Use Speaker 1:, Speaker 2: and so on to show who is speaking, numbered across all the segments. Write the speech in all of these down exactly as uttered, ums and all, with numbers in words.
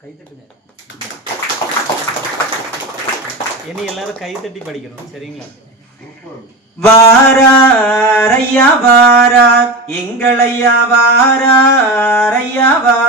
Speaker 1: கைத்தட்டுங்க. இனி எல்லாரும் கைத்தட்டி படிக்கணும், சரிங்களா? வாரார் ஐயா வாரார், எங்களையா வாரார் ஐயா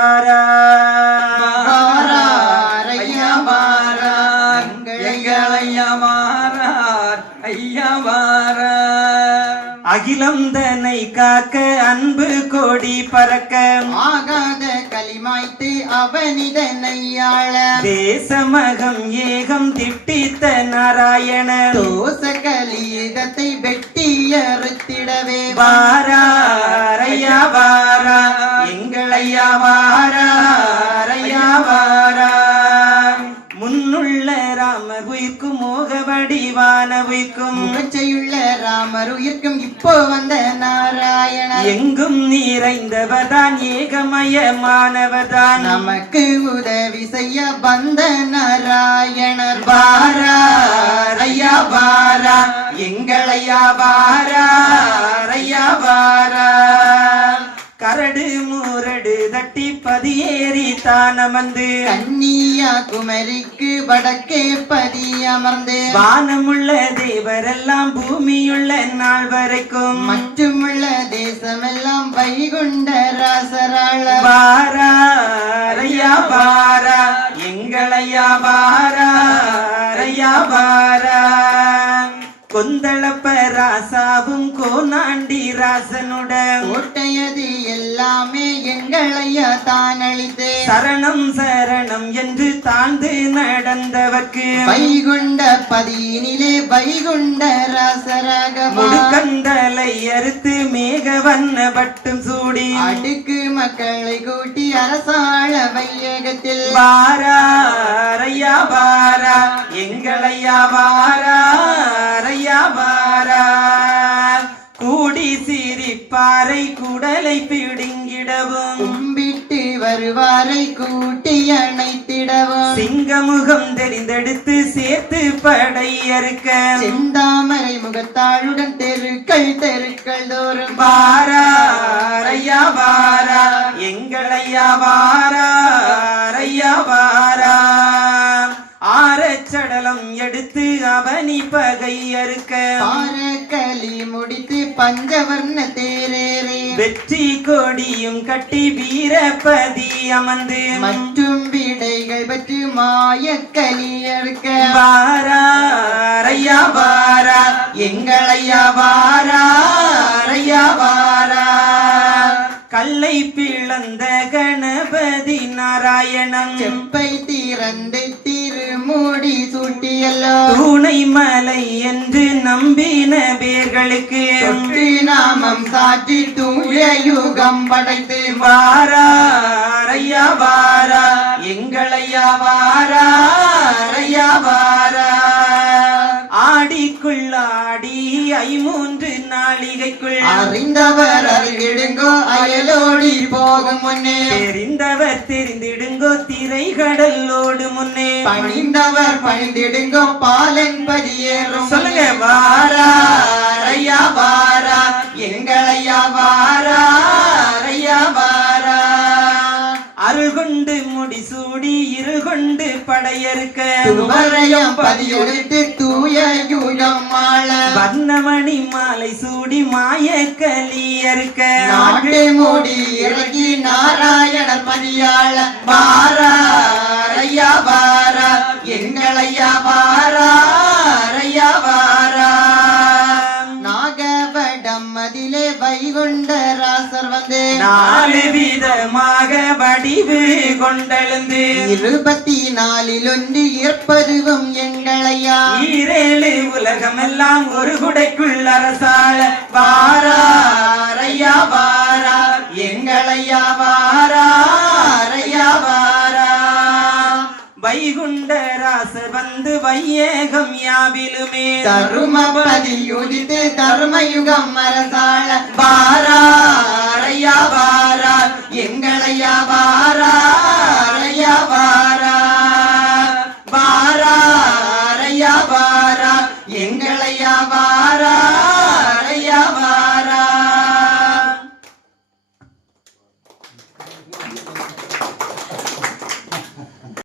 Speaker 1: வாரார் ஐயா வாரார், எங்களையா வாரார் ஐயா வாரார். அகிலம் தன்னை காக்க அன்பு கோடி பறக்க
Speaker 2: ஆகாத களிமாய்த்து அவனிதனையாள
Speaker 1: தேசமகம் ஏகம் திட்டித்த நாராயண
Speaker 2: தோச கலியுகத்தை வெட்டி அறுத்திடவே
Speaker 1: வாரார் ஐயா வாரார், எங்களையா வாரார் ஐயா வாரார். முன்னுள்ள ராமர் உயிர்க்கும் மோக வடிவான உயிர்க்கும்
Speaker 2: முகச்சையுள்ள ராமர் உயிர்க்கும் இப்போ வந்த நாராயணர்
Speaker 1: எங்கும் நிறைந்தவர்தான் ஏகமயமானவர்தான்
Speaker 2: நமக்கு உதவி செய்ய வந்த நாராயணர்
Speaker 1: வாரார் ஐயா வாரார், எங்களையா வாரார் ஐயா வாரார். கரடு மூரடு தட்டி பதியேறி தானமர்ந்து
Speaker 2: கன்னியாகுமரிக்கு வடக்கே பதி அமர்ந்து
Speaker 1: வானமுள்ள தேவரெல்லாம் பூமியுள்ள நாள் வரைக்கும்
Speaker 2: மற்றுமுள்ள தேசமெல்லாம் வைகுண்ட ராசராள
Speaker 1: வாரார் ஐயா வாரார், எங்களையா வாரார் ஐயா வாரார். கொந்தளப்ப ராசாவும் கோனாண்டி ராசனுடன்
Speaker 2: கோட்டையது எல்லாமே எங்களையா தான் அளித்து
Speaker 1: சரணம் சரணம் என்று தாழ்ந்து நடந்தவர்க்கு
Speaker 2: வைகுண்ட பதியினிலே வைகுண்ட ராசராக
Speaker 1: முடுக்கந்தலை அறுத்து மேக வண்ண பட்டும் சூடி
Speaker 2: அடுக்கு மக்களை கூட்டி அரசாள வையகத்தில்
Speaker 1: வாரார் ஐயா வாரார், எங்களையா வாரார் ஐயா வாரார். கூடி சிரிப்பாறை குடலை பிடுங்கிடவும்
Speaker 2: கும்பிட்டு வருவாரை கூட்டி அணைத்திடவும்
Speaker 1: சிங்கமுகம் தெரிந்தெடுத்து சேர்த்து படை அறுக்க
Speaker 2: செந்தாமரை முகத்தாளுடன் தெருக்கள் தெருக்கள் தோறும்
Speaker 1: வாரார் ஐயா வாரார், எங்களையா வாரார் ஐயா வாரார். ஆரச்சடலம் எடுத்து அவனி பகை அறுக்க
Speaker 2: பாரக்களி முடித்து பஞ்சவர்ண தேரேறே
Speaker 1: வெற்றி கொடியும் கட்டி வீரபதி அமர்ந்து
Speaker 2: மற்றும் விடைகள் பற்றி மாயக்களி அறுக்க
Speaker 1: வாரார் ஐயா வாரார், எங்களையா வாரார் ஐயா வாரார். கல்லை பிளந்த கணபதி நாராயணன்
Speaker 2: செப்பை திறந்து திருமூடி சூட்டியல்லோ
Speaker 1: தூணை மலை என்று நம்பின பேர்களுக்கு
Speaker 2: தொற்று நாமம் சாற்றி தூய யுகம் படைத்து
Speaker 1: வாரார் ஐயா வாரார், எங்களையா வாரார் ஐயா வாரார். ஆடிக்குள்ளாடி ஐமூன்று நாளிகைக்குள்
Speaker 2: அறிந்தவர் அறிவிடுங்கோ அயலோடி போகும் முன்னே
Speaker 1: தெரிந்தவர் தெரிந்திடுங்கோ திரைகடலோடு முன்னே
Speaker 2: பணிந்தவர் பணிந்திடுங்கோ பாலன் பதியேறும்
Speaker 1: சொல்லுங்க வாரார் ஐயா வாரார், எங்களையா வாரார் ஐயா வாரார். அருள் கொண்டு முடிசூடி இருள் கொண்டு படையறுக்க
Speaker 2: துவரையம் பதியெடுத்து தூய யுகம் ஆள
Speaker 1: வண்ணமணி மாலை சூடி மாய கலியறுக்க
Speaker 2: நாட்டு மூடி இறங்கி நாராயணர் பதியாள
Speaker 1: வாரார் ஐயா வாரார், எங்களையா வாரார் ஐயா வாரார்.
Speaker 2: நாகவடம் அதிலே வைகுண்ட ராசர் வந்து
Speaker 1: நாலு விதமாக வடிவு கொண்டெழுந்து
Speaker 2: இருபத்தி நாலில் ஒன்று ஏற்பதுவும் எங்களையா
Speaker 1: ஈரேழு உலகமெல்லாம் ஒரு குடைக்குள் அரசாள வாரார் ஐயா வாரார், எங்களையா வாரார் ஐயா வாரார். வைகுண்ட ராசர் வந்து வையகம் யாவிலுமே
Speaker 2: தருமபதி யுதித்து தர்மயுகம் அரசாள
Speaker 1: வாரார் ஐயா வாரார், எங்களையா வாரார்